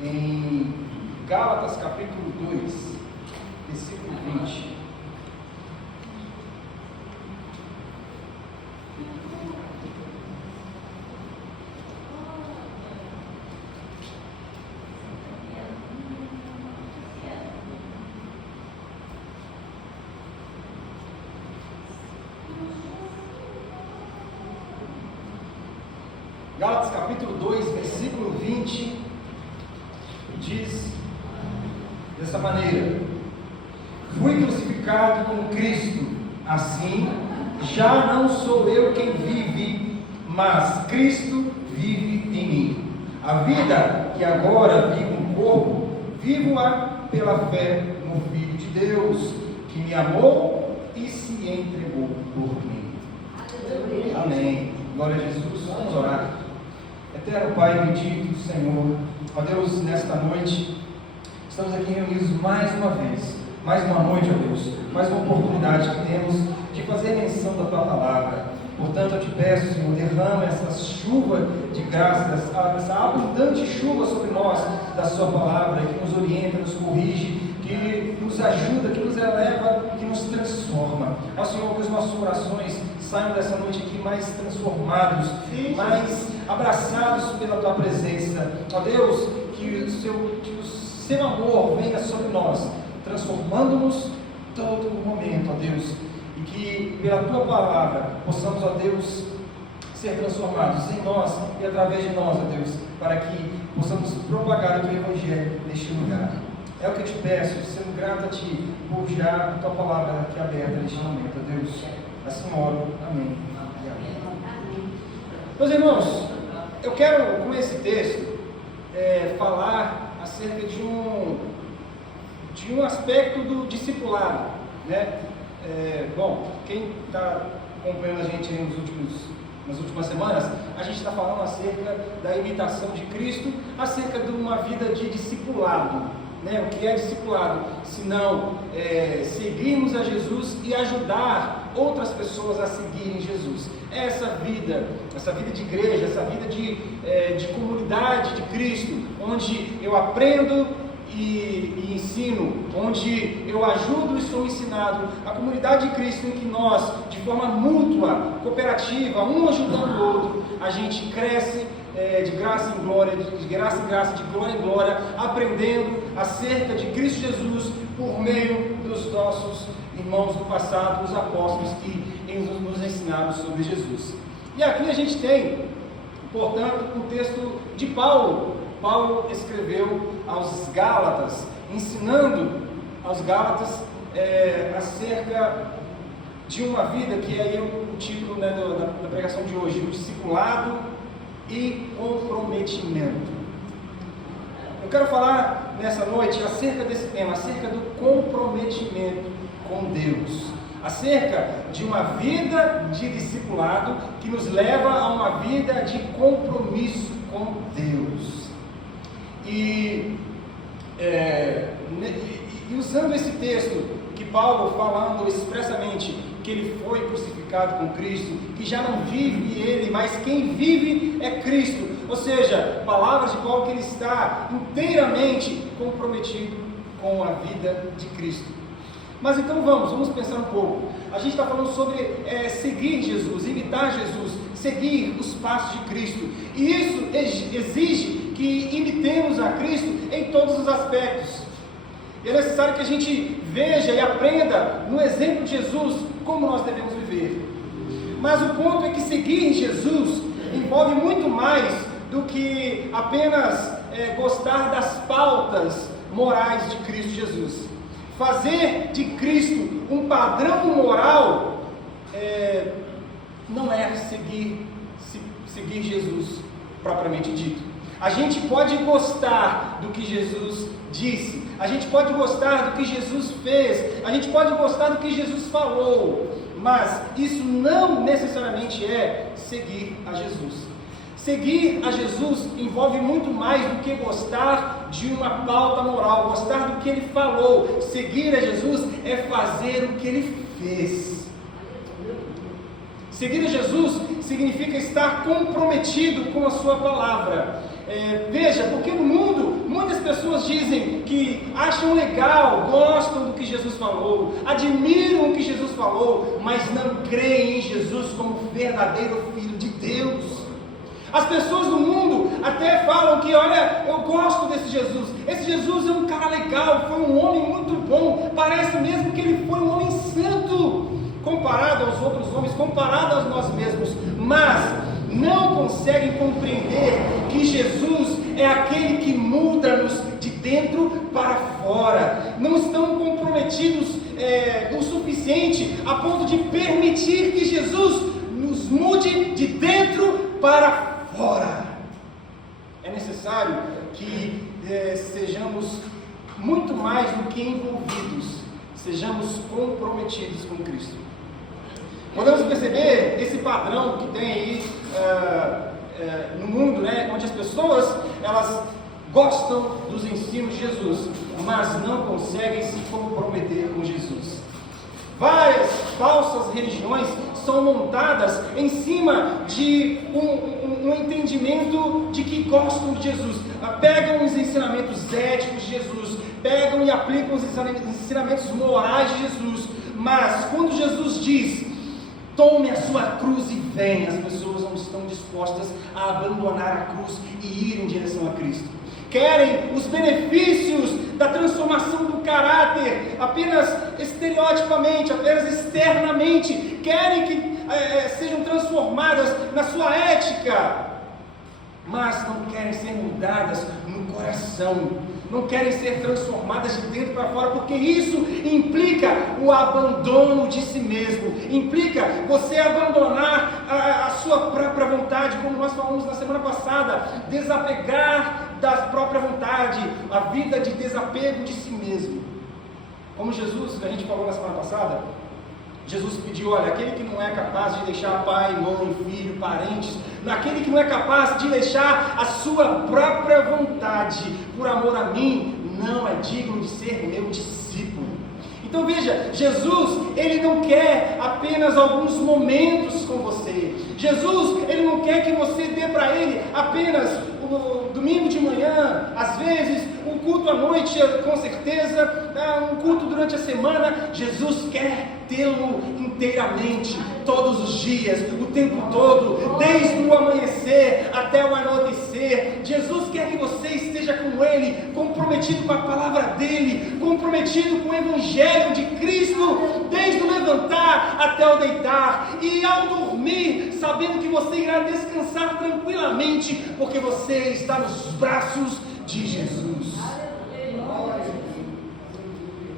em Gálatas capítulo 2, versículo 20. Gálatas capítulo 2, versículo 20, diz dessa maneira: fui crucificado com Cristo, assim já não sou eu quem vive, mas Cristo vive em mim. A vida que agora vivo no corpo, vivo-a pela fé no Filho de Deus, que me amou e se entregou por mim. Amém. Glória a Jesus. Vamos orar. Eterno Pai bendito, Senhor, ó Deus, nesta noite, estamos aqui reunidos mais uma vez, mais uma noite, ó Deus, mais uma oportunidade que temos de fazer menção da Tua Palavra. Portanto, eu te peço, Senhor, derrama essa chuva de graças, essa abundante chuva sobre nós, da Sua Palavra, que nos orienta, nos corrige, que nos ajuda, que nos eleva, que nos transforma. Ó Senhor, que os nossos corações saiam dessa noite aqui mais transformados, mais abraçados pela Tua presença. Ó Deus, que o Seu amor venha sobre nós, transformando-nos todo momento, ó Deus, e que pela Tua palavra possamos, ó Deus, ser transformados em nós e através de nós, ó Deus, para que possamos propagar o Teu Evangelho neste lugar. É o que eu te peço, sendo grato a Ti por já a Tua palavra aqui aberta neste momento, ó Deus. Assim oro. Amém. Meus irmãos, eu quero com esse texto falar acerca de um aspecto do discipulado, né? Bom, quem está acompanhando a gente aí nas últimas semanas, a gente está falando acerca da imitação de Cristo, acerca de uma vida de discipulado, né? O que é discipulado? Se não seguirmos a Jesus e ajudar outras pessoas a seguirem Jesus. Essa vida de igreja, essa vida de comunidade de Cristo, onde eu aprendo e ensino, onde eu ajudo e sou ensinado, a comunidade de Cristo em que nós, de forma mútua, cooperativa, um ajudando o outro, a gente cresce de graça em glória, de graça em graça, de glória em glória, aprendendo acerca de Cristo Jesus por meio dos nossos irmãos do passado, os apóstolos que nos ensinaram sobre Jesus. E aqui a gente tem, portanto, um texto de Paulo. Paulo escreveu aos Gálatas, ensinando aos Gálatas acerca de uma vida, que é aí o título, né, da pregação de hoje, o discipulado e comprometimento. Eu quero falar nessa noite acerca desse tema, acerca do comprometimento com Deus, acerca de uma vida de discipulado que nos leva a uma vida de compromisso com Deus. E usando esse texto que Paulo, falando expressamente que ele foi crucificado com Cristo, que já não vive ele, mas quem vive é Cristo, ou seja, palavras de Paulo que ele está inteiramente comprometido com a vida de Cristo. Mas então vamos pensar um pouco. A gente está falando sobre seguir Jesus, imitar Jesus, seguir os passos de Cristo. E isso exige que imitemos a Cristo em todos os aspectos. E é necessário que a gente veja e aprenda no exemplo de Jesus como nós devemos viver. Mas o ponto é que seguir Jesus envolve muito mais do que apenas gostar das pautas morais de Cristo Jesus. Fazer de Cristo um padrão moral não é seguir Jesus propriamente dito. A gente pode gostar do que Jesus disse, a gente pode gostar do que Jesus fez, a gente pode gostar do que Jesus falou, mas isso não necessariamente é seguir a Jesus. Seguir a Jesus envolve muito mais do que gostar de uma pauta moral, gostar do que ele falou. Seguir a Jesus é fazer o que ele fez. Seguir a Jesus significa estar comprometido com a sua palavra. Veja, porque no mundo muitas pessoas dizem que acham legal, gostam do que Jesus falou, admiram o que Jesus falou, mas não creem em Jesus como verdadeiro Filho de Deus. As pessoas do mundo até falam que, olha, eu gosto desse Jesus, esse Jesus é um cara legal, foi um homem muito bom, parece mesmo que ele foi um homem santo, comparado aos outros homens, comparado a nós mesmos, mas não conseguem compreender que Jesus é aquele que muda-nos de dentro para fora. Não estão comprometidos o suficiente a ponto de permitir que Jesus nos mude de dentro para fora. É necessário que sejamos muito mais do que envolvidos, sejamos comprometidos com Cristo. Podemos perceber esse padrão que tem aí no mundo, né, onde as pessoas elas gostam dos ensinos de Jesus, mas não conseguem se comprometer com Jesus. Várias falsas religiões são montadas em cima de um entendimento de que gostam de Jesus, pegam os ensinamentos éticos de Jesus, pegam e aplicam os ensinamentos morais de Jesus, mas quando Jesus diz: tome a sua cruz e venha, as pessoas não estão dispostas a abandonar a cruz e ir em direção a Cristo. Querem os benefícios da transformação do caráter apenas estereotipamente, apenas externamente. Querem que sejam transformadas na sua ética, mas não querem ser mudadas no coração. Não querem ser transformadas de dentro para fora, porque isso implica o abandono de si mesmo, implica você abandonar a sua própria vontade, como nós falamos na semana passada, desapegar da própria vontade, a vida de desapego de si mesmo. Como Jesus, que a gente falou na semana passada, Jesus pediu, olha, aquele que não é capaz de deixar pai, mãe, filho, parentes, aquele que não é capaz de deixar a sua própria vontade por amor a mim, não é digno de ser meu discípulo. Então veja, Jesus, ele não quer apenas alguns momentos com você. Jesus, ele não quer que você dê para ele apenas o domingo de manhã, às vezes um culto à noite, com certeza, um culto durante a semana. Jesus quer tê-lo inteiramente, todos os dias, o tempo todo, desde o amanhecer até o anoitecer. Jesus quer que você esteja com Ele, comprometido com a palavra dEle, comprometido com o Evangelho de Cristo, desde o levantar até o deitar, e ao dormir, sabendo que você irá descansar tranquilamente, porque você está nos braços de Jesus.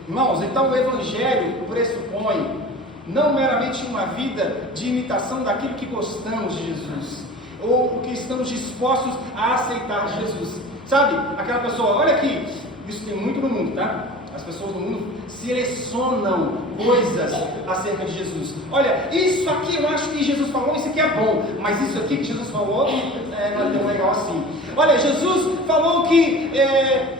Irmãos, então o Evangelho pressupõe não meramente uma vida de imitação daquilo que gostamos de Jesus, ou o que estamos dispostos a aceitar de Jesus. Sabe, aquela pessoa, olha aqui, isso tem muito no mundo, tá? As pessoas no mundo selecionam coisas acerca de Jesus. Olha, isso aqui eu acho que Jesus falou, isso aqui é bom, mas isso aqui que Jesus falou não é tão legal assim. Olha, Jesus falou que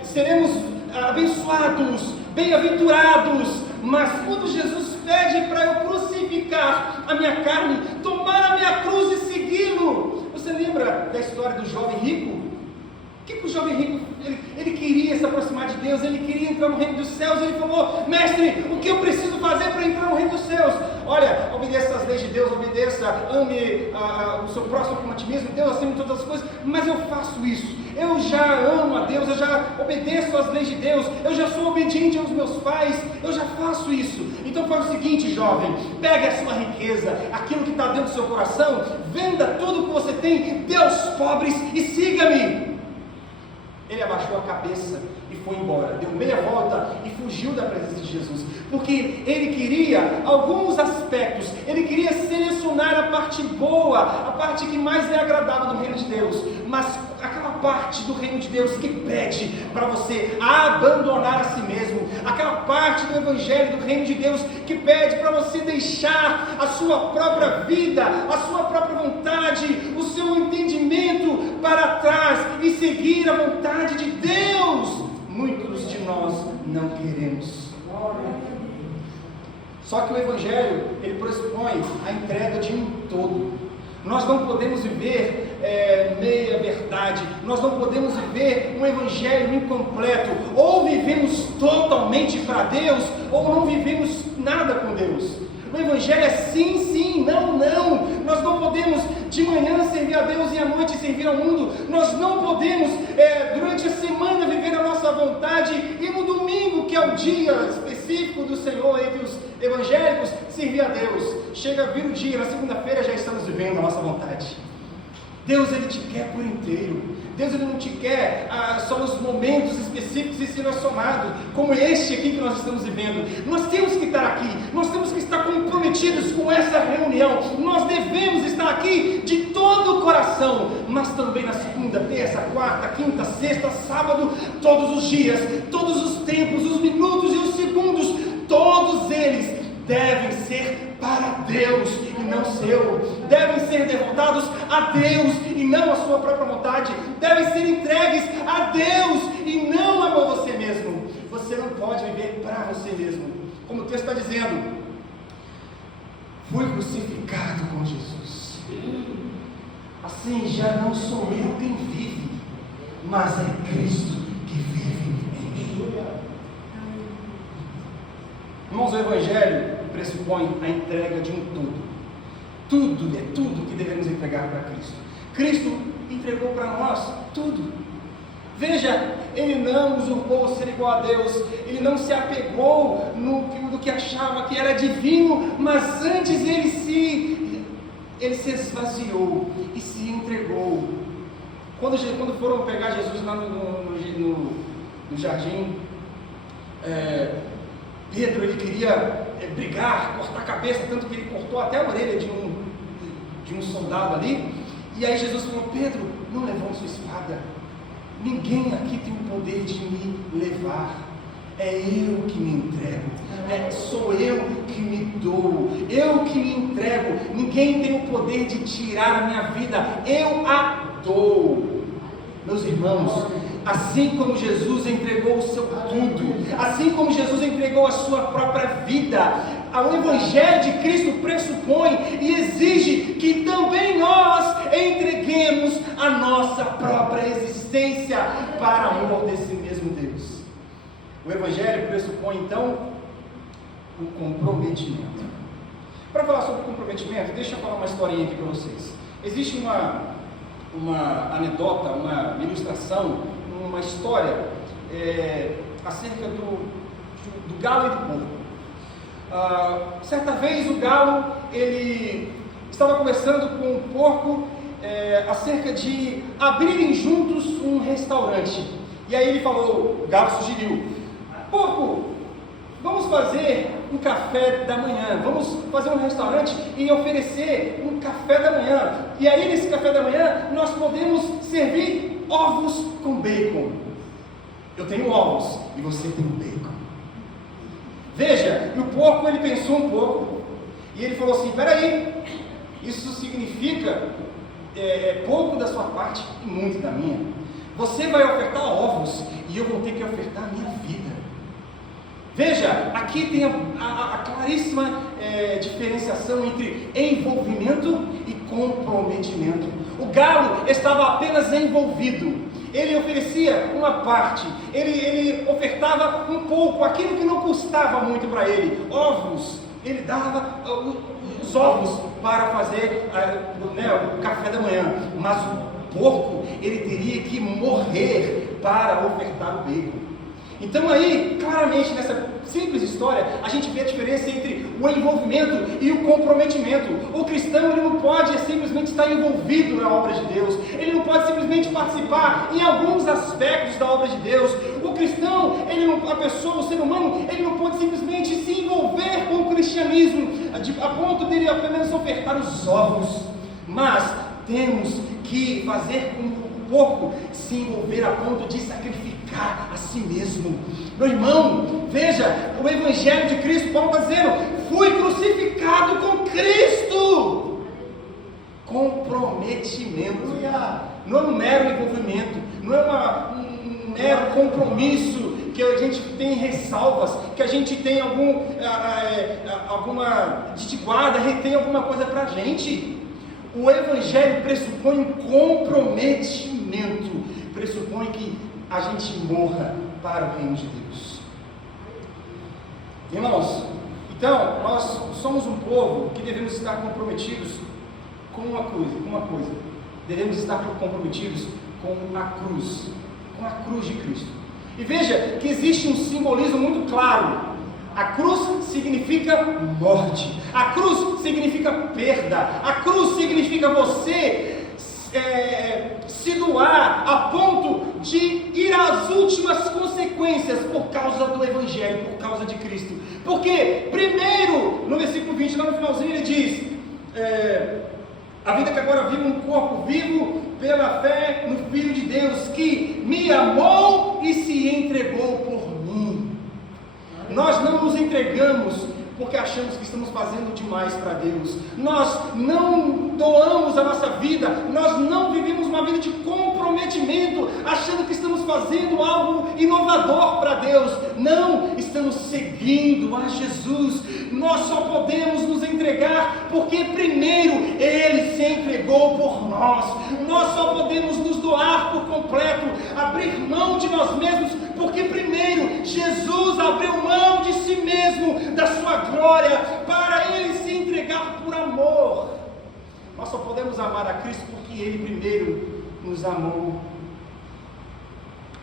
seremos abençoados, bem-aventurados, mas quando Jesus pede para eu crucificar a minha carne, tomar a minha cruz e segui-lo, você lembra da história do jovem rico? O que o jovem rico, ele queria se aproximar de Deus, ele queria entrar no reino dos céus. Ele falou: mestre, o que eu preciso fazer para entrar no reino dos céus? Olha, obedeça às leis de Deus, obedeça, ame o seu próximo como a ti mesmo, Deus acima de todas as coisas. Mas eu faço isso, eu já amo a Deus, eu já obedeço às leis de Deus, eu já sou obediente aos meus pais, eu já faço isso. Então faz o seguinte, jovem, pegue a sua riqueza, aquilo que está dentro do seu coração, venda tudo que você tem, dê aos pobres e siga-me. Ele abaixou a cabeça e foi embora, deu meia volta e fugiu da presença de Jesus, porque ele queria alguns aspectos, ele queria selecionar a parte boa, a parte que mais lhe agradava do reino de Deus, mas aquela parte do reino de Deus que pede para você abandonar a si mesmo, aquela parte do evangelho do reino de Deus que pede para você deixar a sua própria vida, a sua própria vontade, o seu entendimento para trás e seguir a vontade de Deus, muitos de nós não queremos. Só que o evangelho, ele pressupõe a entrega de um todo. Nós não podemos viver meia verdade, nós não podemos viver um evangelho incompleto. Ou vivemos totalmente para Deus, ou não vivemos nada com Deus. O evangelho é sim, sim, não, não. Nós não podemos de manhã servir a Deus e à noite servir ao mundo. Nós não podemos durante a semana viver a nossa vontade e no domingo, que é o dia específico do Senhor entre os evangélicos, servir a Deus. Chega a vir o dia, na segunda-feira já estamos vivendo a nossa vontade. Deus, Ele te quer por inteiro. Deus, Ele não te quer só nos momentos específicos e sendo somado, como este aqui que nós estamos vivendo. Nós temos que estar aqui, nós temos que estar comprometidos com essa reunião. Nós devemos estar aqui de todo o coração, mas também na segunda, terça, quarta, quinta, sexta, sábado, todos os dias, todos os tempos, os minutos e os segundos, todos eles devem ser para Deus e não seu, devem ser devotados a Deus e não a sua própria vontade, devem ser entregues a Deus e não a você mesmo. Você não pode viver para você mesmo, como o texto está dizendo: fui crucificado com Jesus, assim já não sou eu quem vive, mas é Cristo que vive em mim. Irmãos, o Evangelho pressupõe a entrega de um tudo. Tudo que devemos entregar para Cristo. Cristo entregou para nós tudo. Veja, Ele não usurpou ser igual a Deus, Ele não se apegou no que achava que era divino, mas antes Ele se esvaziou e se entregou. Quando foram pegar Jesus lá no jardim, Pedro, ele queria brigar, cortar a cabeça, tanto que ele cortou até a orelha de um soldado ali. E aí Jesus falou: Pedro, não levou sua espada, ninguém aqui tem o poder de me levar, é eu que me entrego, sou eu que me dou, eu que me entrego, ninguém tem o poder de tirar a minha vida, eu a dou. Meus irmãos, assim como Jesus entregou o seu tudo, assim como Jesus entregou a sua própria vida, o Evangelho de Cristo pressupõe e exige que também nós entreguemos a nossa própria existência para amor desse mesmo Deus. O Evangelho pressupõe então o comprometimento. Para falar sobre comprometimento, deixa eu falar uma historinha aqui para vocês. Existe uma anedota, uma ilustração, uma história acerca do galo e do porco. Certa vez o galo, ele estava conversando com o porco acerca de abrirem juntos um restaurante. E aí ele falou, o galo sugeriu: porco, vamos fazer um café da manhã, vamos fazer um restaurante e oferecer um café da manhã. E aí nesse café da manhã nós podemos servir ovos com bacon. Eu tenho ovos e você tem bacon. Veja, e o porco, ele pensou um pouco e ele falou assim: peraí, isso significa pouco da sua parte e muito da minha. Você vai ofertar ovos e eu vou ter que ofertar a minha vida. Veja, aqui tem a claríssima diferenciação entre envolvimento e comprometimento. O galo estava apenas envolvido, ele oferecia uma parte, ele ofertava um pouco, aquilo que não custava muito para ele. Ovos, ele dava os ovos para fazer o café da manhã, mas o porco, ele teria que morrer para ofertar o bacon. Então aí, claramente, nessa simples história, a gente vê a diferença entre o envolvimento e o comprometimento. O cristão, ele não pode simplesmente estar envolvido na obra de Deus, ele não pode simplesmente participar em alguns aspectos da obra de Deus. O cristão, a pessoa, o ser humano, ele não pode simplesmente se envolver com o cristianismo, a ponto dele apenas ofertar os ovos, mas temos que fazer com que o porco se envolver a ponto de sacrificar a si mesmo. Meu irmão, veja, o Evangelho de Cristo, Paulo está dizendo: fui crucificado com Cristo. Comprometimento, não é um mero envolvimento, não é um mero compromisso que a gente tem ressalvas, que a gente tem alguma de guarda, retém alguma coisa para a gente. O Evangelho pressupõe um comprometimento, pressupõe que a gente morra para o reino de Deus. Irmãos, então, nós somos um povo que devemos estar comprometidos com uma coisa. Devemos estar comprometidos com a cruz de Cristo. E veja que existe um simbolismo muito claro. A cruz significa morte, a cruz significa perda, a cruz significa você se doar a ponto de ir às últimas consequências por causa do Evangelho, por causa de Cristo. Porque primeiro, no versículo 20, lá no finalzinho, ele diz: a vida que agora vivo, um corpo vivo pela fé no Filho de Deus, que me amou e se entregou por mim. Nós não nos entregamos porque achamos que estamos fazendo demais para Deus. Nós não doamos a nossa vida, nós não vivemos uma vida de comprometimento, achando que estamos fazendo algo inovador para Deus. Não, estamos seguindo a Jesus. Nós só podemos nos entregar porque primeiro Ele se entregou por nós. Nós só podemos nos doar por completo, abrir mão de nós mesmos, porque primeiro Jesus abriu mão de si mesmo, da sua glória, para Ele se entregar por amor. Nós só podemos amar a Cristo porque Ele primeiro nos amou.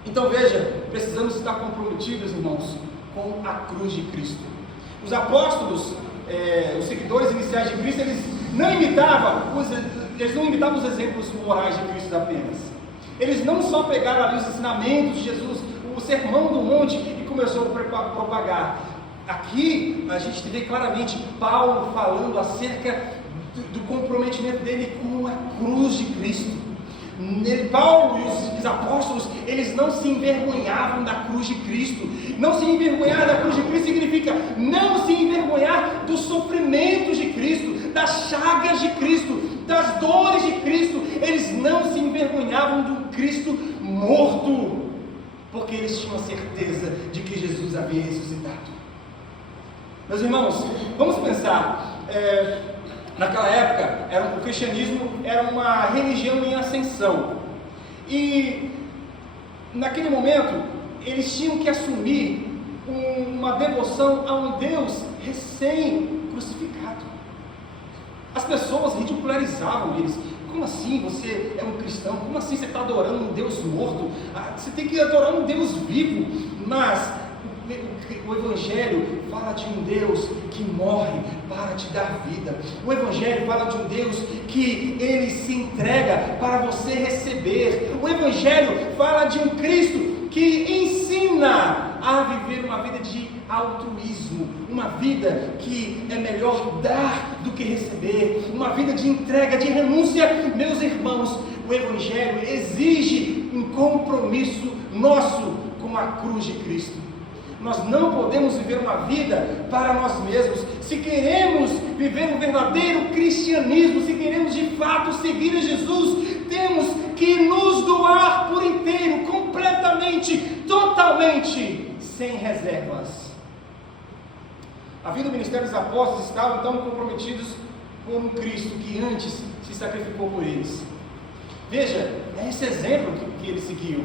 Então veja, precisamos estar comprometidos, irmãos, com a cruz de Cristo. Os apóstolos, os seguidores iniciais de Cristo, eles não imitavam os exemplos morais de Cristo apenas. Eles não só pegaram ali os ensinamentos de Jesus, o sermão do monte, e começou a propagar. Aqui a gente vê claramente Paulo falando acerca do comprometimento dele com a cruz de Cristo. Paulo e os apóstolos, eles não se envergonhavam da cruz de Cristo. Não se envergonhar da cruz de Cristo significa não se envergonhar dos sofrimentos de Cristo, das chagas de Cristo, das dores de Cristo. Eles não se envergonhavam do Cristo morto, porque eles tinham a certeza de que Jesus havia ressuscitado. Meus irmãos, vamos pensar, naquela época o cristianismo era uma religião em ascensão, e naquele momento eles tinham que assumir uma devoção a um Deus recém-crucificado. As pessoas ridicularizavam eles. Como assim você é um cristão? Como assim você está adorando um Deus morto? Você tem que adorar um Deus vivo. Mas o Evangelho fala de um Deus que morre para te dar vida. O Evangelho fala de um Deus que Ele se entrega para você receber. O Evangelho fala de um Cristo que ensina a viver uma vida de altruísmo, uma vida que é melhor dar do que receber, uma vida de entrega, de renúncia. Meus irmãos, o Evangelho exige um compromisso nosso com a cruz de Cristo. Nós não podemos viver uma vida para nós mesmos. Se queremos viver um verdadeiro cristianismo, se queremos de fato seguir a Jesus, temos que nos doar por inteiro, completamente, totalmente, sem reservas. A vida do ministério dos apóstolos estavam então comprometidos com um Cristo que antes se sacrificou por eles. Veja, é esse exemplo que eles seguiam.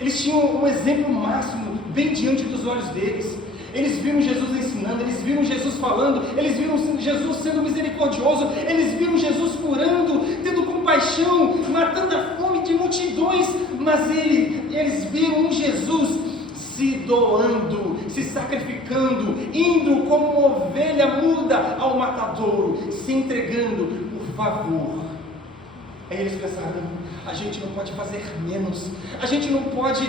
Eles tinham um exemplo máximo bem diante dos olhos deles. Eles viram Jesus ensinando, eles viram Jesus falando, eles viram Jesus sendo misericordioso, eles viram Jesus curando, tendo compaixão, matando a fome de multidões. Mas eles viram um Jesus se doando, se sacrificando, indo como uma ovelha muda ao matadouro, se entregando por favor. Aí eles pensaram: a gente não pode fazer menos, a gente não pode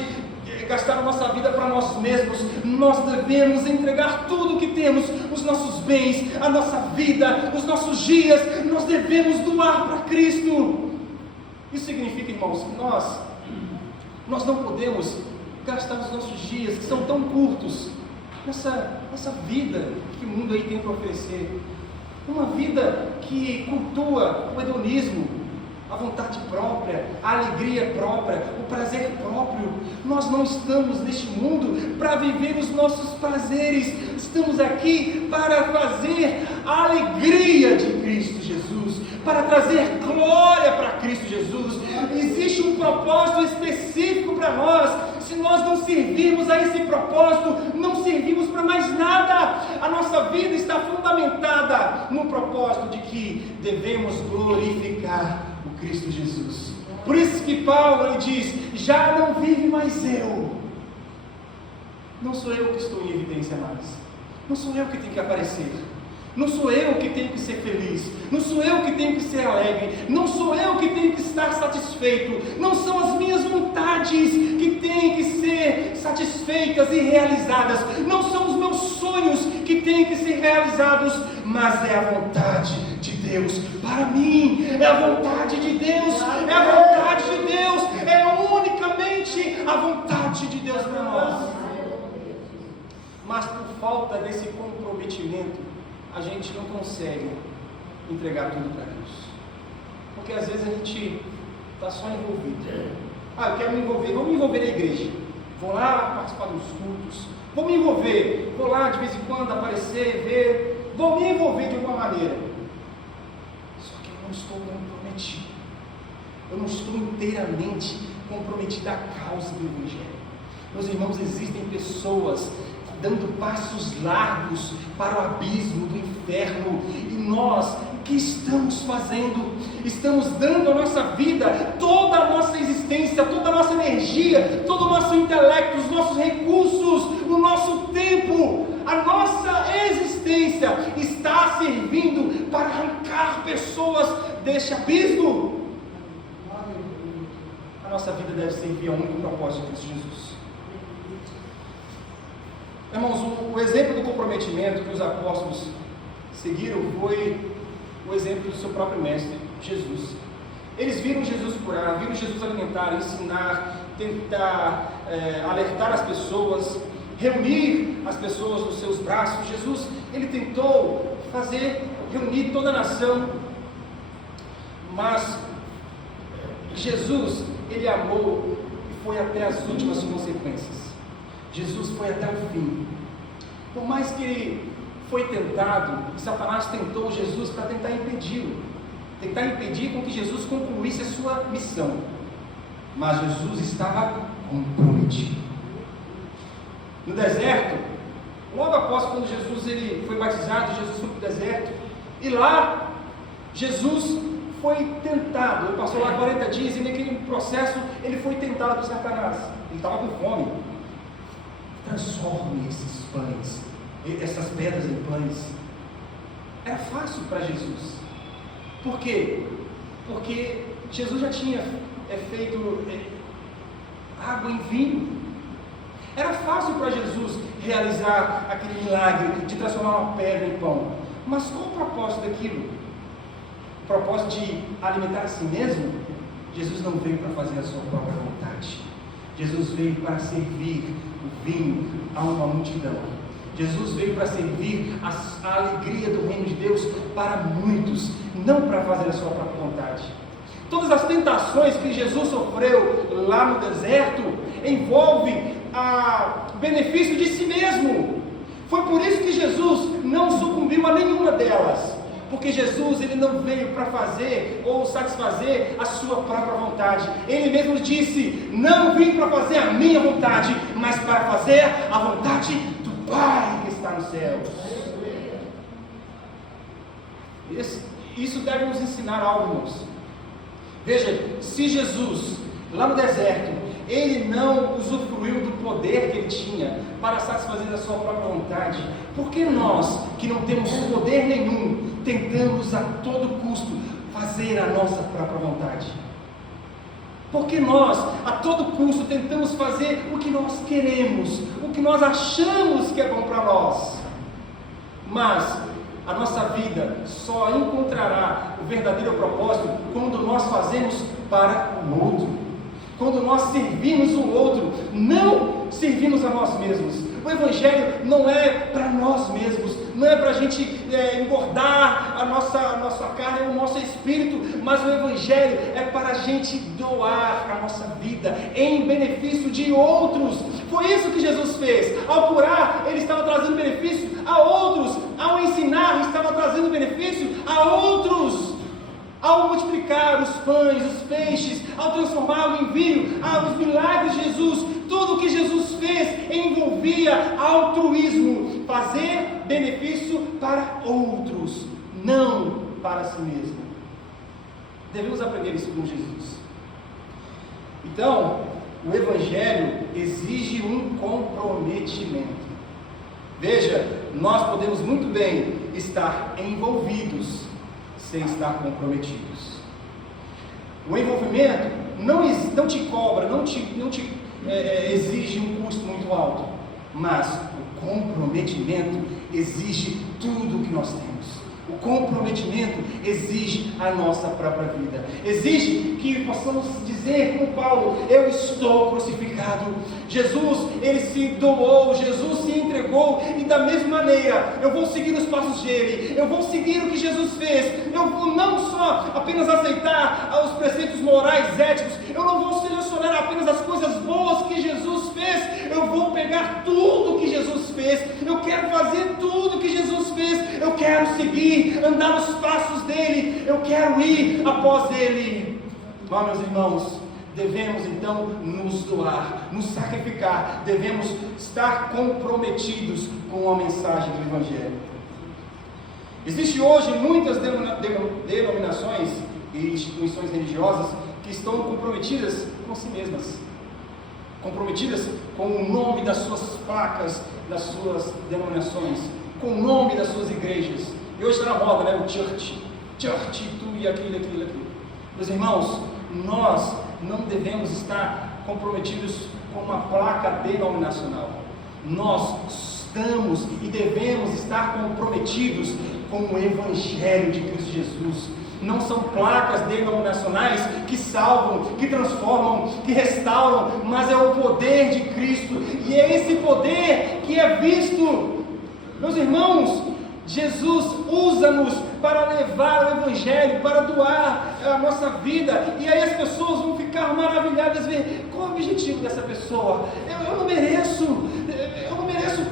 gastar a nossa vida para nós mesmos. Nós devemos entregar tudo o que temos, os nossos bens, a nossa vida, os nossos dias, nós devemos doar para Cristo. Isso significa, irmãos, que nós não podemos gastar os nossos dias, que são tão curtos, nessa vida que o mundo aí tem para oferecer, uma vida que cultua o hedonismo, a vontade própria, a alegria própria, o prazer próprio. Nós não estamos neste mundo para viver os nossos prazeres, estamos aqui para fazer a alegria de Cristo Jesus. Jesus, para trazer glória para Cristo Jesus. Existe um propósito específico para nós. Se nós não servirmos a esse propósito, não servimos para mais nada. A nossa vida está fundamentada no propósito de que devemos glorificar o Cristo Jesus. Por isso que Paulo ele diz: já não vive mais eu. Não sou eu que estou em evidência mais. Não sou eu que tenho que aparecer. Não sou eu que tenho que ser feliz. Não sou eu que tenho que ser alegre. Não sou eu que tenho que estar satisfeito. Não são as minhas vontades que têm que ser satisfeitas e realizadas. Não são os meus sonhos que têm que ser realizados. Mas é a vontade de Deus para mim. É a vontade de Deus. É a vontade de Deus. É unicamente a vontade de Deus para nós. Mas por falta desse comprometimento, a gente não consegue entregar tudo para Deus. Porque às vezes a gente está só envolvido. Eu quero me envolver, vou me envolver na igreja. Vou lá participar dos cultos. Vou me envolver, vou lá de vez em quando aparecer, ver. Vou me envolver de alguma maneira. Só que eu não estou comprometido. Eu não estou inteiramente comprometido à causa do Evangelho. Meus irmãos, existem pessoas dando passos largos para o abismo do inferno, e nós, o que estamos fazendo? Estamos dando a nossa vida, toda a nossa existência, toda a nossa energia, todo o nosso intelecto, os nossos recursos, o nosso tempo, a nossa existência está servindo para arrancar pessoas deste abismo. A nossa vida deve servir ao único propósito de Cristo Jesus. Irmãos, o exemplo do comprometimento que os apóstolos seguiram foi o exemplo do seu próprio mestre, Jesus. Eles viram Jesus curar, viram Jesus alimentar, ensinar, tentar alertar as pessoas, reunir as pessoas nos seus braços. Jesus, ele tentou reunir toda a nação, mas Jesus, ele amou e foi até as últimas consequências. Jesus foi até o fim. Por mais que ele foi tentado, e Satanás tentou Jesus para tentar impedi-lo, tentar impedir com que Jesus concluísse a sua missão, mas Jesus estava comprometido. No deserto, logo após quando Jesus ele foi batizado, Jesus foi para o deserto, e lá Jesus foi tentado. Ele passou lá 40 dias e naquele processo ele foi tentado por Satanás. Ele estava com fome. Transforme esses pães, essas pedras em pães. Era fácil para Jesus. Por quê? Porque Jesus já tinha feito água em vinho. Era fácil para Jesus realizar aquele milagre de transformar uma pedra em pão. Mas qual o propósito daquilo? O propósito de alimentar a si mesmo? Jesus não veio para fazer a sua própria vontade. Jesus veio para servir o vinho a uma multidão. Jesus veio para servir a alegria do reino de Deus para muitos, não para fazer a sua própria vontade. Todas as tentações que Jesus sofreu lá no deserto envolvem o benefício de si mesmo. Foi por isso que Jesus não sucumbiu a nenhuma delas. Porque Jesus ele não veio para fazer ou satisfazer a sua própria vontade. Ele mesmo disse: não vim para fazer a minha vontade, mas para fazer a vontade do Pai que está nos céus. Isso deve nos ensinar algo, irmãos. Veja, se Jesus, lá no deserto, ele não usufruiu do poder que ele tinha para satisfazer a sua própria vontade, por que nós, que não temos poder nenhum, tentamos a todo custo fazer a nossa própria vontade? Porque nós, a todo custo, tentamos fazer o que nós queremos, o que nós achamos que é bom para nós. Mas a nossa vida só encontrará o verdadeiro propósito quando nós fazemos para o outro. Quando nós servimos o outro, não servimos a nós mesmos. O Evangelho não é para nós mesmos, não é para a gente engordar a nossa carne, o nosso espírito, mas o Evangelho é para a gente doar a nossa vida em benefício de outros. Foi isso que Jesus fez. Ao curar, ele estava trazendo benefício a outros. Ao ensinar, estava trazendo benefício a outros. multiplicar os pães, os peixes, ao transformar o envio, os milagres de Jesus, tudo o que Jesus fez envolvia altruísmo, fazer benefício para outros, não para si mesmo. Devemos aprender isso com Jesus. Então, o Evangelho exige um comprometimento. Veja, nós podemos muito bem estar envolvidos sem estar comprometidos. O envolvimento não te cobra, não te exige um custo muito alto, mas o comprometimento exige tudo o que nós temos. O comprometimento exige a nossa própria vida. Exige que possamos dizer como Paulo: eu estou crucificado. Jesus, ele se doou, Jesus se entregou, e da mesma maneira eu vou seguir os passos dele, eu vou seguir o que Jesus fez. Eu vou não só apenas aceitar os preceitos morais, éticos, eu não vou selecionar apenas as coisas boas que Jesus fez, eu vou pegar tudo que Jesus fez, eu quero fazer tudo que Jesus fez, eu quero seguir, andar nos passos dele, eu quero ir após ele. Meus irmãos, devemos então nos doar, nos sacrificar, devemos estar comprometidos com a mensagem do Evangelho. Existem hoje muitas denominações e instituições religiosas que estão comprometidas com si mesmas, comprometidas com o nome das suas placas, das suas denominações, com o nome das suas igrejas. E hoje está na moda, né? O church, tu e aquilo. Meus irmãos, nós não devemos estar comprometidos com uma placa denominacional. Nós estamos e devemos estar comprometidos com o Evangelho de Cristo Jesus. Não são placas denominacionais que salvam, que transformam, que restauram, mas é o poder de Cristo, e é esse poder que é visto. Meus irmãos, Jesus usa-nos para levar o Evangelho, para doar a nossa vida, e aí as pessoas vão ficar maravilhadas, ver qual é o objetivo dessa pessoa. Eu não mereço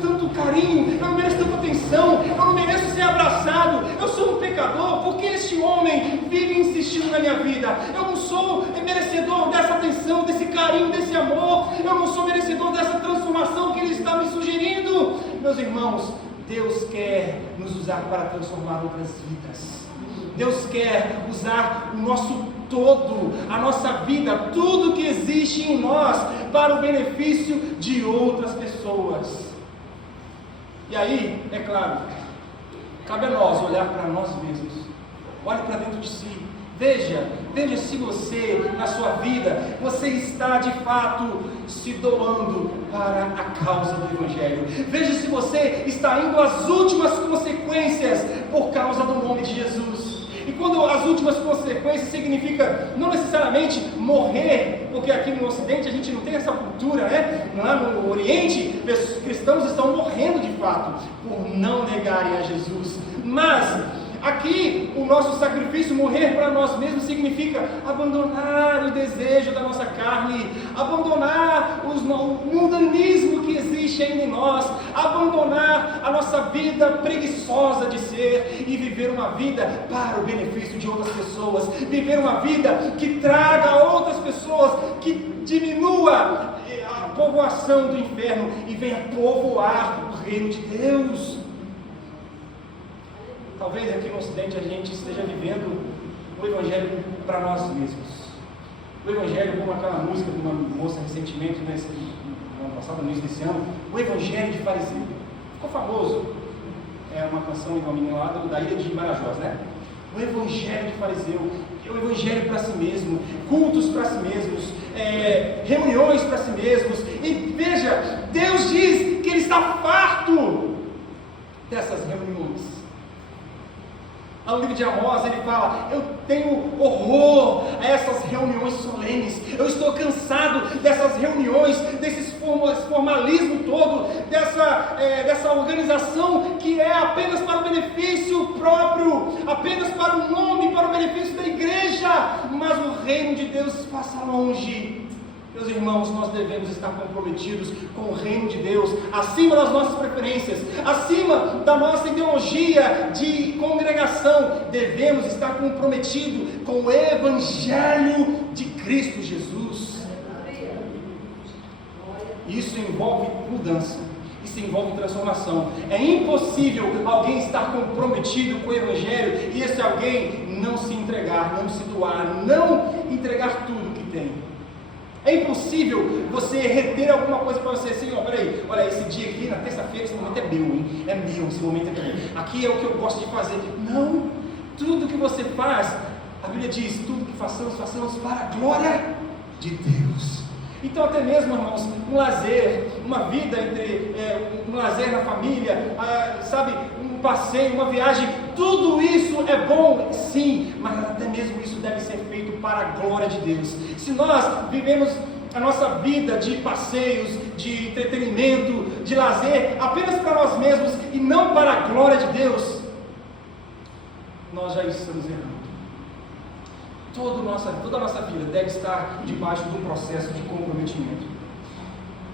tanto carinho, eu não mereço tanta atenção, eu não mereço ser abraçado, eu sou um pecador, porque este homem vive insistindo na minha vida? Eu não sou merecedor dessa atenção, desse carinho, desse amor, eu não sou merecedor dessa transformação que ele está me sugerindo. Meus irmãos, Deus quer nos usar para transformar outras vidas. Deus quer usar o nosso todo, a nossa vida, tudo que existe em nós, para o benefício de outras pessoas. E aí, é claro, cabe a nós olhar para nós mesmos. Olhe para dentro de si. Veja se você, na sua vida, você está de fato se doando para a causa do Evangelho. Veja se você está indo às últimas consequências por causa do nome de Jesus. E quando as últimas consequências significa não necessariamente morrer, porque aqui no Ocidente a gente não tem essa cultura, né? Lá no Oriente, cristãos estão morrendo de fato por não negarem a Jesus. Mas aqui, o nosso sacrifício, morrer para nós mesmos, significa abandonar o desejo da nossa carne, abandonar o mundanismo que existe ainda em nós, abandonar a nossa vida preguiçosa de ser e viver uma vida para o benefício de outras pessoas, viver uma vida que traga a outras pessoas, que diminua a povoação do inferno e venha povoar o reino de Deus. Talvez aqui no Ocidente a gente esteja vivendo o Evangelho para nós mesmos. O Evangelho, como aquela música de uma moça recentemente, no ano passado, no início desse ano, o Evangelho de fariseu. Ficou famoso. É uma canção de uma menina lá da ilha de Marajós, né? O Evangelho de fariseu, que é o Evangelho para si mesmo, cultos para si mesmos, reuniões para si mesmos. E veja, Deus diz que Ele está farto dessas reuniões. No livro de Amós ele fala: eu tenho horror a essas reuniões solenes, eu estou cansado dessas reuniões, desse formalismo todo, dessa organização que é apenas para o benefício próprio, apenas para o nome, para o benefício da igreja, mas o reino de Deus passa longe. Meus irmãos, nós devemos estar comprometidos com o reino de Deus, acima das nossas preferências, acima da nossa ideologia de congregação. Devemos estar comprometidos com o Evangelho de Cristo Jesus. Isso envolve mudança, isso envolve transformação. É impossível alguém estar comprometido com o Evangelho e esse alguém não se entregar, não se doar, não entregar tudo que tem. É impossível você reter alguma coisa para você assim, peraí, olha, esse dia aqui, na terça-feira, esse momento é meu, hein? É meu esse momento aqui. Aqui é o que eu gosto de fazer. Não, tudo que você faz, a Bíblia diz, tudo que façamos para a glória de Deus. Então até mesmo, irmãos, um lazer, uma vida um lazer na família, um passeio, uma viagem, tudo isso é bom, sim, mas até mesmo isso deve ser feito para a glória de Deus. Se nós vivemos a nossa vida de passeios, de entretenimento, de lazer, apenas para nós mesmos e não para a glória de Deus, nós já estamos errando. Toda a nossa vida deve estar debaixo do processo de comprometimento.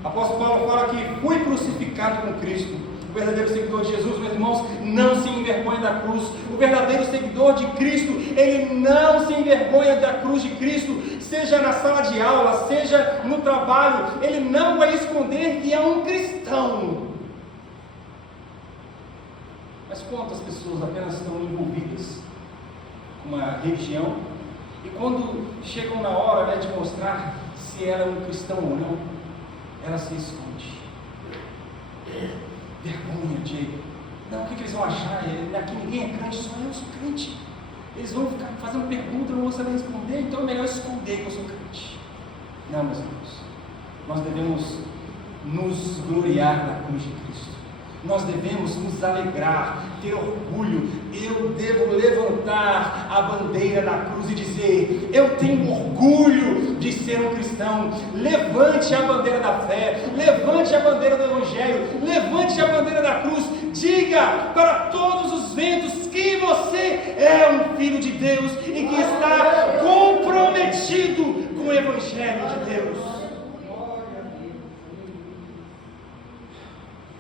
O apóstolo Paulo fala que fui crucificado com Cristo. O verdadeiro seguidor de Jesus, meus irmãos, não se envergonha da cruz. O verdadeiro seguidor de Cristo, ele não se envergonha da cruz de Cristo, seja na sala de aula, seja no trabalho, ele não vai esconder que é um cristão. Mas quantas pessoas apenas estão envolvidas com uma religião e quando chegam na hora de mostrar se ela é um cristão ou não, ela se esconde. Vergonha de, não, o que eles vão achar? Aqui ninguém é crente, só eu sou crente. Eles vão ficar fazendo pergunta, eu não vou saber responder, então é melhor esconder que eu sou crente. Não, meus irmãos, nós devemos nos gloriar na cruz de Cristo. Nós devemos nos alegrar, ter orgulho. Eu devo levantar a bandeira da cruz e dizer: eu tenho orgulho de ser um cristão. Levante a bandeira da fé, levante a bandeira do Evangelho, levante a bandeira da cruz. Diga para todos os ventos que você é um filho de Deus e que está comprometido com o Evangelho de Deus.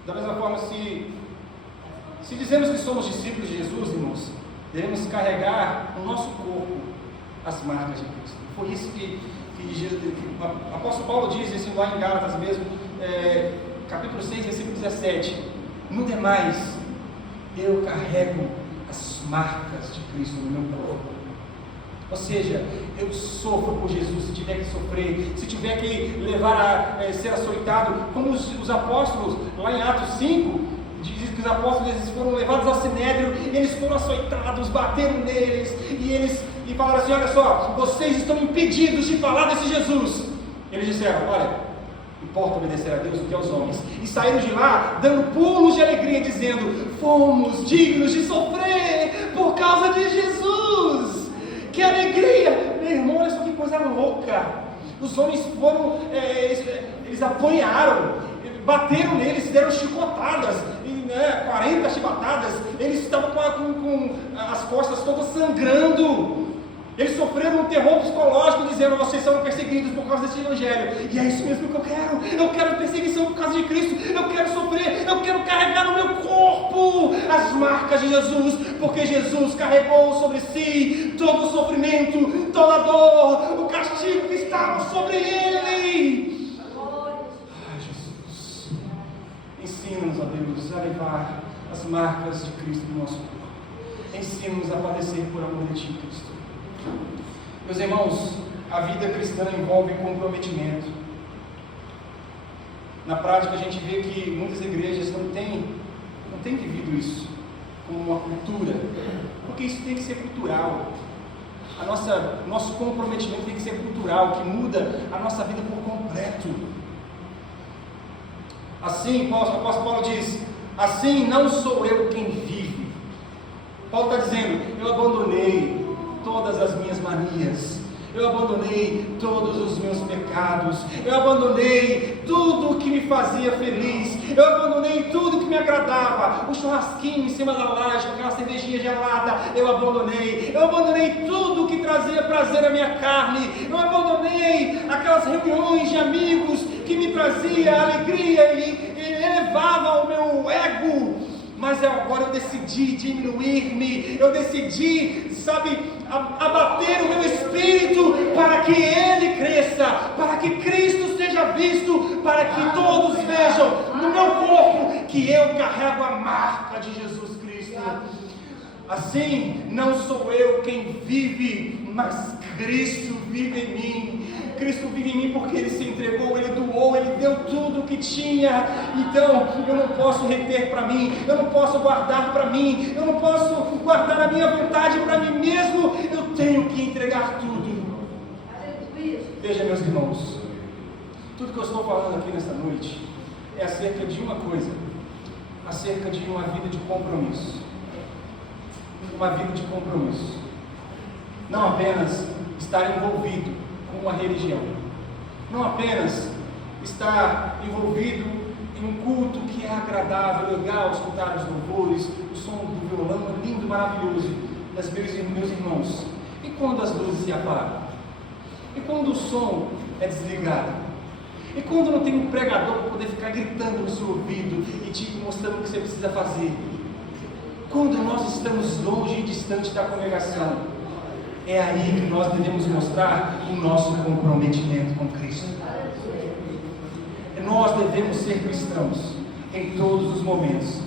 Da mesma forma, se dizemos que somos discípulos de Jesus, irmãos, devemos carregar no nosso corpo as marcas de Cristo. Foi isso que o apóstolo Paulo diz isso lá em Gálatas mesmo, capítulo 6, versículo 17. No demais, eu carrego as marcas de Cristo no meu corpo. Ou seja, eu sofro por Jesus, se tiver que sofrer, se tiver que levar a ser açoitado, como os apóstolos, lá em Atos 5, diz que os apóstolos eles foram levados ao Sinédrio, eles foram açoitados, bateram neles, e falaram assim: olha só, vocês estão impedidos de falar desse Jesus. Eles disseram: olha, importa obedecer a Deus do que aos homens. E saíram de lá, dando pulos de alegria, dizendo: fomos dignos de sofrer por causa de Jesus. Que alegria! Meu irmão, olha só que coisa louca. Os homens foram, eles apanharam, bateram neles, deram chicotadas, 40 chibatadas. Eles estavam com as costas todas sangrando. Eles sofreram um terror psicológico, dizendo: vocês são perseguidos por causa desse Evangelho. E é isso mesmo que eu quero. Eu quero perseguição por causa de Cristo. Eu quero sofrer. Eu quero carregar no meu corpo as marcas de Jesus, porque Jesus carregou sobre si todo o sofrimento, toda a dor, o castigo que estava sobre Ele. Ai, Jesus, ensina-nos, ó Deus, a levar as marcas de Cristo no nosso corpo. Ensina-nos a padecer por amor de Ti, Cristo. Meus irmãos, a vida cristã envolve comprometimento. Na prática a gente vê que muitas igrejas não têm vivido isso como uma cultura, porque isso tem que ser cultural. Nosso comprometimento tem que ser cultural, que muda a nossa vida por completo. Assim, o apóstolo Paulo diz: assim não sou eu quem vive. Paulo está dizendo: eu abandonei todas as minhas manias, eu abandonei todos os meus pecados, eu abandonei tudo que me fazia feliz, eu abandonei tudo que me agradava, o churrasquinho em cima da laje, aquela cervejinha gelada, eu abandonei tudo que trazia prazer à minha carne, eu abandonei aquelas reuniões de amigos que me trazia alegria e elevava o meu ego, mas agora eu decidi diminuir-me, eu decidi, abater o meu espírito para que ele cresça, para que Cristo seja visto, para que todos vejam no meu corpo que eu carrego a marca de Jesus Cristo. Assim, não sou eu quem vive, mas Cristo vive em mim. Cristo vive em mim porque Ele se entregou, Ele doou, Ele deu tudo o que tinha. Então, eu não posso reter para mim, eu não posso guardar para mim, eu não posso guardar a minha vontade para mim mesmo, eu tenho que entregar tudo. Veja, meus irmãos, tudo que eu estou falando aqui nesta noite é acerca de uma coisa, acerca de uma vida de compromisso. Uma vida de compromisso. Não apenas estar envolvido com uma religião, não apenas estar envolvido em um culto que é agradável, legal, escutar os louvores, o som do violão é lindo, maravilhoso. Mas meus irmãos, e quando as luzes se apagam? E quando o som é desligado? E quando não tem um pregador para poder ficar gritando no seu ouvido e te mostrando o que você precisa fazer? Quando nós estamos longe e distante da congregação, é aí que nós devemos mostrar o nosso comprometimento com Cristo. Nós devemos ser cristãos em todos os momentos.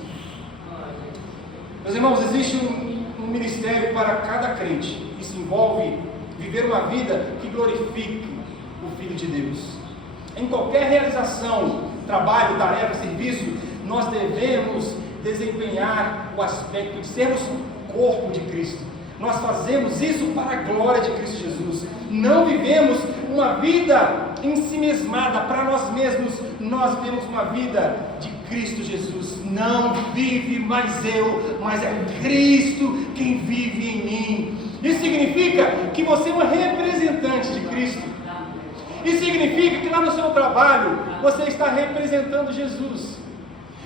Meus irmãos, existe um ministério para cada crente. Isso envolve viver uma vida que glorifique o Filho de Deus. Em qualquer realização, trabalho, tarefa, serviço, nós devemos desempenhar o aspecto de sermos corpo de Cristo. Nós fazemos isso para a glória de Cristo Jesus. Não vivemos uma vida ensimesmada para nós mesmos. Nós vivemos uma vida de Cristo Jesus. Não vive mais eu, mas é Cristo quem vive em mim. Isso significa que você é uma representante de Cristo. Isso significa que lá no seu trabalho você está representando Jesus.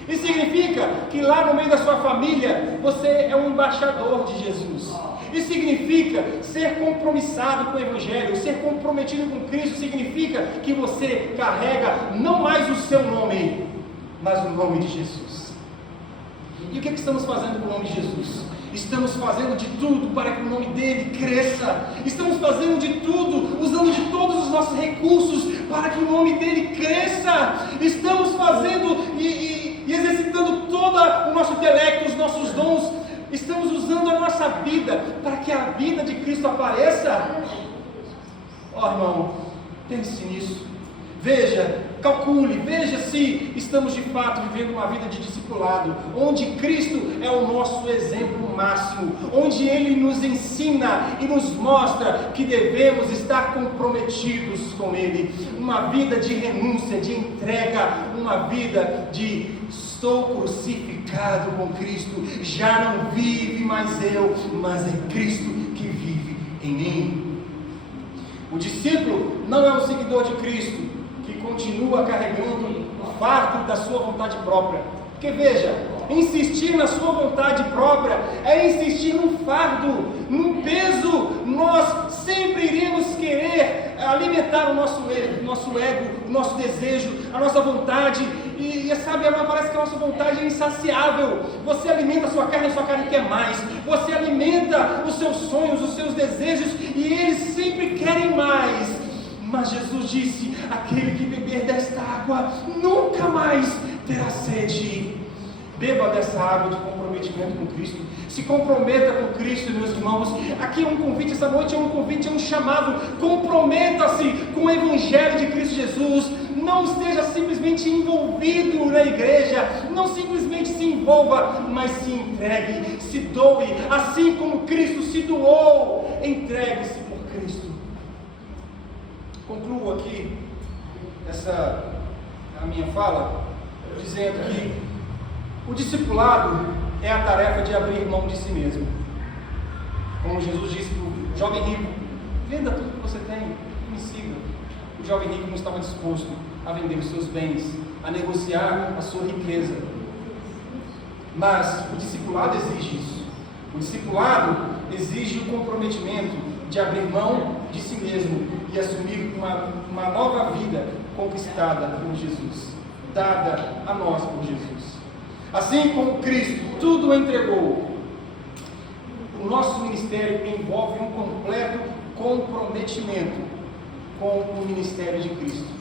Isso significa que lá no meio da sua família você é um embaixador de Jesus. Isso significa ser compromissado com o Evangelho, ser comprometido com Cristo. Significa que você carrega não mais o seu nome, mas o nome de Jesus. E o que estamos fazendo com o nome de Jesus? Estamos fazendo de tudo para que o nome dele cresça. Estamos fazendo de tudo, usando de todos os nossos recursos para que o nome dele cresça. Estamos fazendo e exercitando todo o nosso intelecto, os nossos dons. Estamos usando a nossa vida para que a vida de Cristo apareça. Irmão, pense nisso. Veja, calcule, veja se estamos de fato vivendo uma vida de discipulado, onde Cristo é o nosso exemplo máximo, onde Ele nos ensina e nos mostra que devemos estar comprometidos com Ele. Uma vida de renúncia, de entrega, uma vida de estou crucificado com Cristo, já não vive mais eu, mas é Cristo que vive em mim. O discípulo não é um seguidor de Cristo que continua carregando o fardo da sua vontade própria. Porque veja, insistir na sua vontade própria é insistir num fardo, num peso. Nós sempre iremos querer alimentar o nosso ego, o nosso desejo, a nossa vontade. E sabe, parece que a nossa vontade é insaciável. Você alimenta a sua carne quer mais. Você alimenta os seus sonhos, os seus desejos, e eles sempre querem mais. Mas Jesus disse: aquele que beber desta água nunca mais terá sede. Beba dessa água de comprometimento com Cristo. Se comprometa com Cristo, meus irmãos. Aqui é um convite, essa noite é um convite, é um chamado. Comprometa-se com o Evangelho de Cristo Jesus. Não esteja simplesmente envolvido na igreja. Não simplesmente se envolva, mas se entregue, se doe. Assim como Cristo se doou, entregue-se por Cristo. Concluo aqui a minha fala dizendo que o discipulado é a tarefa de abrir mão de si mesmo. Como Jesus disse para o jovem rico: venda tudo que você tem e me siga. O jovem rico não estava disposto a vender os seus bens, a negociar a sua riqueza. Mas o discipulado exige isso. O discipulado exige o comprometimento de abrir mão de si mesmo e assumir uma nova vida conquistada por Jesus, dada a nós por Jesus. Assim como Cristo tudo entregou, o nosso ministério envolve um completo comprometimento com o ministério de Cristo.